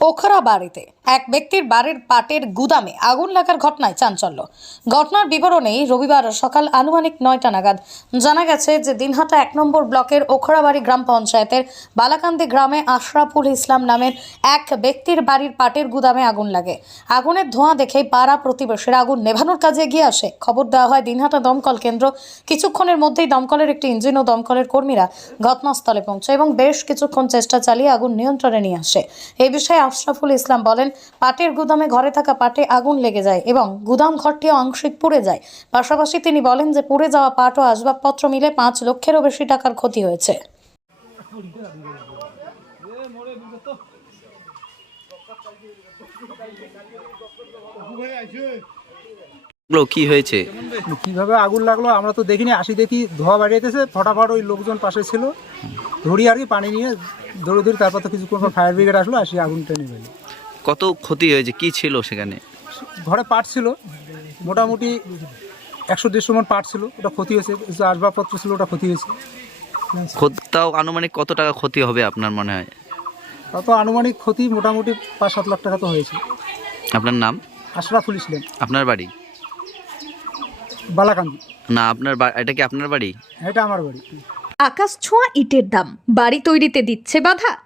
ওখরা বাড়িতে এক ব্যক্তির বাড়ির পাটের গুদামে আগুন লাগার ঘটনায় চাঞ্চল্য। ঘটনার বিবরণে রবিবার সকাল আনুমানিক নয়টা নাগাদ জানা গেছে যে দিনহাটা এক নম্বর ব্লকের ওখরাবাড়ি গ্রাম পঞ্চায়েতের বালাকান্দি গ্রামে আশরাফুল ইসলাম নামের এক ব্যক্তির বাড়ির পাটের গুদামে আগুন লাগে। আগুনের ধোঁয়া দেখেই পাড়া প্রতিবেশীরা আগুন নেভানোর কাজে এগিয়ে আসে। খবর দেওয়া হয়, দিনহাটা দমকল কেন্দ্র কিছুক্ষণের মধ্যেই দমকলের একটি ইঞ্জিন ও দমকলের কর্মীরা ঘটনাস্থলে পৌঁছে এবং বেশ কিছুক্ষণ চেষ্টা চালিয়ে আগুন নিয়ন্ত্রণে নিয়ে আসে। এ বিষয়ে আশরাফুল ইসলাম বলেন পাটের গুদামে ঘরে থাকা পাটে আগুন লেগে যায় এবং গুদাম ঘরটিও আংশিক পুড়ে যায়। পাশাপাশি তিনি বলেন যে পুড়ে যাওয়া পাট ও আসবাবপত্র মিলে পাঁচ লক্ষেরও বেশি টাকার ক্ষতি হয়েছে। কি হয়েছে? কীভাবে আগুন লাগল আমরা তো দেখিনি আসি দেখি ধোয়া বাড়িয়েতেছে ফটাফট ওই লোকজন পাশে ছিল। ধরি আর কি পানি নিয়ে দৌড়ে ধরি তারপর তো কিছুক্ষণ ফায়ার ব্রিগেড আসলো আসি আগুনটা নিয়ে গেল কত ক্ষতি হয়েছে? কি ছিল সেখানে? ঘরে পাট ছিল মোটামুটি একশো দেড়শো মন পাট ছিল ওটা ক্ষতি হয়েছে। আসবাবপত্র ছিল ওটা ক্ষতি হয়েছে। তাও আনুমানিক কত টাকা ক্ষতি হবে আপনার মনে হয়? তত আনুমানিক ক্ষতি মোটামুটি পাঁচ সাত লাখ টাকা তো হয়েছে। আপনার নাম? আশরাফুল ইসলাম। আপনার বাড়ি? বালাকান্দি। না আপনার বা- এটা কি আপনার বাড়ি? এটা আমার বাড়ি। আকাশ ছোঁয়া ইটের দাম। বাড়ি তৈরিতে দিচ্ছে বাধা।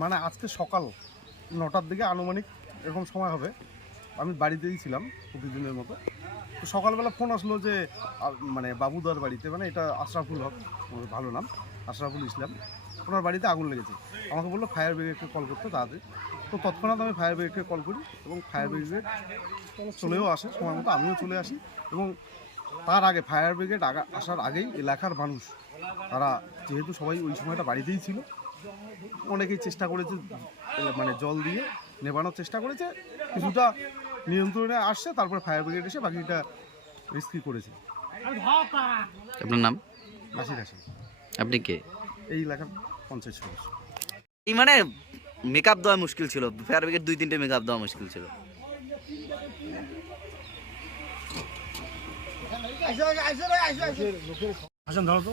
মানে আজকে সকাল নটার দিকে আনুমানিক এরকম সময় হবে। আমি বাড়িতেই ছিলাম প্রতিদিনের মতো। তো সকালবেলা ফোন আসলো যে মানে বাবুদার বাড়িতে মানে এটা আশরাফুল হক ভালো নাম, আশরাফুল ইসলাম। ওনার বাড়িতে আগুন লেগেছে। আমাকে বলল ফায়ার ব্রিগেডকে কল করতে তাড়াতাড়ি। তো তৎক্ষণাৎ আমি ফায়ার ব্রিগেডকে কল করি এবং ফায়ার ব্রিগেড চলেও আসে সময় মতো, আমিও চলে আসি এবং তার আগে ফায়ার ব্রিগেড আসার আগেই এলাকার মানুষ, তারা যেহেতু সবাই ওই সময়টা বাড়িতেই ছিল অনেকেই চেষ্টা করেছে মানে জল দিয়ে নেবানোর চেষ্টা করেছে কিছুটা নিয়ন্ত্রণে আসছে তারপর ফায়ার ব্রিগেড এসে বাকিটা রেস্কিউ করেছে। আপনার নাম? হাসি হাসি আপনি কে? এই এলাকার পঞ্চায়েত সদস্য। এই মানে মেকআপ দেওয়া মুশকিল ছিল ফায়ার ব্রিগেড দুই তিনটে মেকআপ দেওয়া মুশকিল ছিল। আসেন ধরো তো